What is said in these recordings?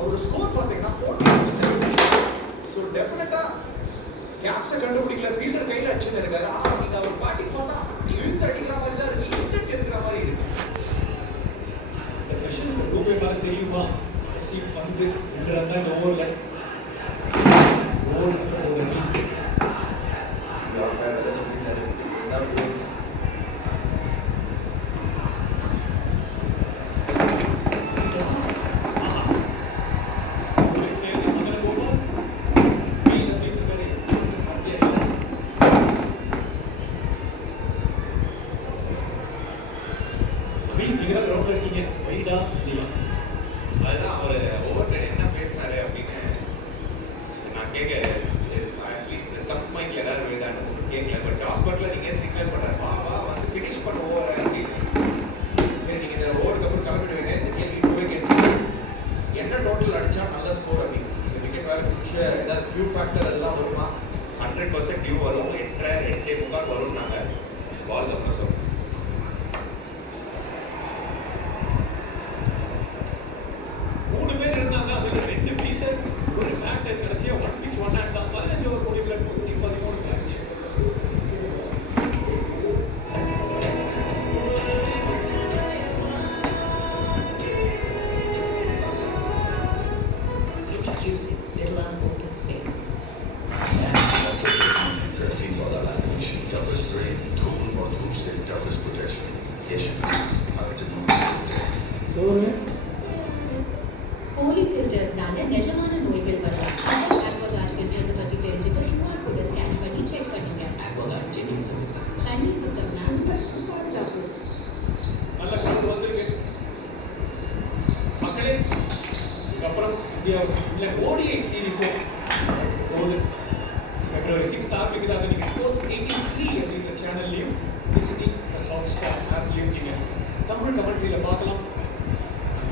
அவரோட ஸ்கோர் பாத்தீங்கன்னா 40. ஸோ டெஃபினட்டா கேப்ஸை கண்டுபிடிக்கல, ஃபீல்டர் கையில் அடிச்சுன்னு இருக்காரு. ஆனால் நீங்க அவர் பேட்டிங் பார்த்தா நீங்க இழுத்து அடிக்கிற மாதிரி தான் இருக்கு, இன்டென்ட் இருக்கிற மாதிரி இருக்கு. இந்த கொஸ்டின் ரூபே மாதிரி தெரியுமா? வந்து 2 ரன் தான் இந்த ஓவர்ல ஓவர் அதுதான் அவர் ஓவர்ல என்ன பேசினாரு அப்படின்னு நான் கேட்க, அட்லீஸ்ட் இந்த ஸ்டம்ப் மைக்ல ஏதாவது விழுதான்னு கேட்கல. பட் ஜாஸ் பட்லர் நீங்க சிக்னல் பண்றாரு, வா வா வந்து ஃபினிஷ் பண்ண ஓவர் அப்படின்னு. சரி நீங்க இந்த ஓவருக்கு அப்புறம் கிளம்பிடுவீங்க, இந்த கேள்வி போய் கேட்டு என்ன டோட்டல் அடிச்சா நல்ல ஸ்கோர் அப்படின்னு. நீங்க விக்கெட் வேற பிடிச்ச ஏதாவது டியூ ஃபேக்டர் எல்லாம் வருமா? 100% டியூ வரும். 8.5 வரும். நாங்க பால் தான் சொல்றோம். போலி ஃபில்டர்ஸ்னால நிஜமான நோய்கள் வரலாம். ஆக்வாகார்ட் ஃபில்டர்ஸ் பத்தி தெரிஞ்சுக்க QR கோட ஸ்கேன் பண்ணி செக் பண்ணுங்க. ஆக்வாகார்ட் ஜெனின் சர்வீஸ். தண்ணி சுத்தம்னா நல்ல கவுண்ட் வந்திருக்கு மக்களே. இதுக்கப்புறம் இல்ல ஓடிஐ சீரிஸும் போகுது. February 6th ஆரம்பிக்கிறாங்க. நீங்க ஸ்போர்ட்ஸ் 83 அப்படிங்கிற சேனல்லையும் டிஸ்னி ஹாட்ஸ்டார் ஆப்லையும் நீங்க தமிழ் கமெண்ட்ரியில பார்க்கலாம்.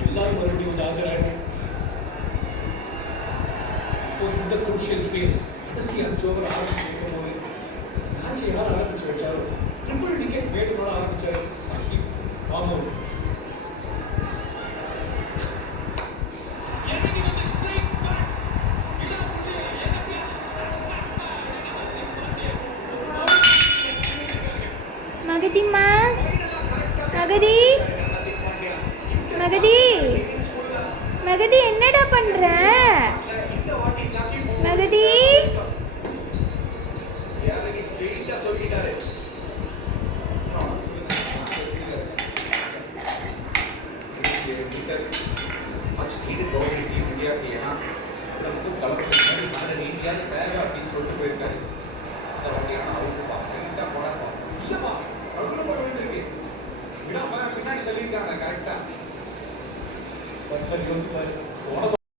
எல்லாரும் மறுபடியும் வந்து ஆஜராயிடும். இந்த குரூஷியல் ஃபேஸ் கடைசி 5 ஓவர் ஆரம்பிக்கும் போது மேட்ச் யார் ஆரம்பிச்சு வச்சாரு? ட்ரிபிள் விக்கெட் வேணும்னு ஆரம்பிச்சாரு சங்கீப் மாமூல். மகதிம்மா, மகதி மகதி மகதி என்னடா பண்ற? மகதி பின்னாடி தள்ளியிருக்காங்க கரெக்டா.